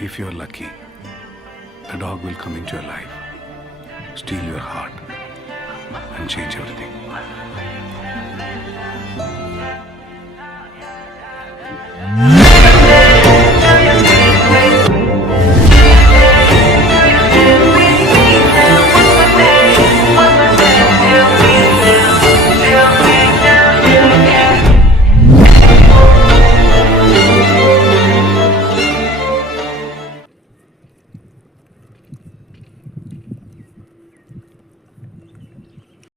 If you're lucky, a dog will come into your life, steal your heart, and change everything.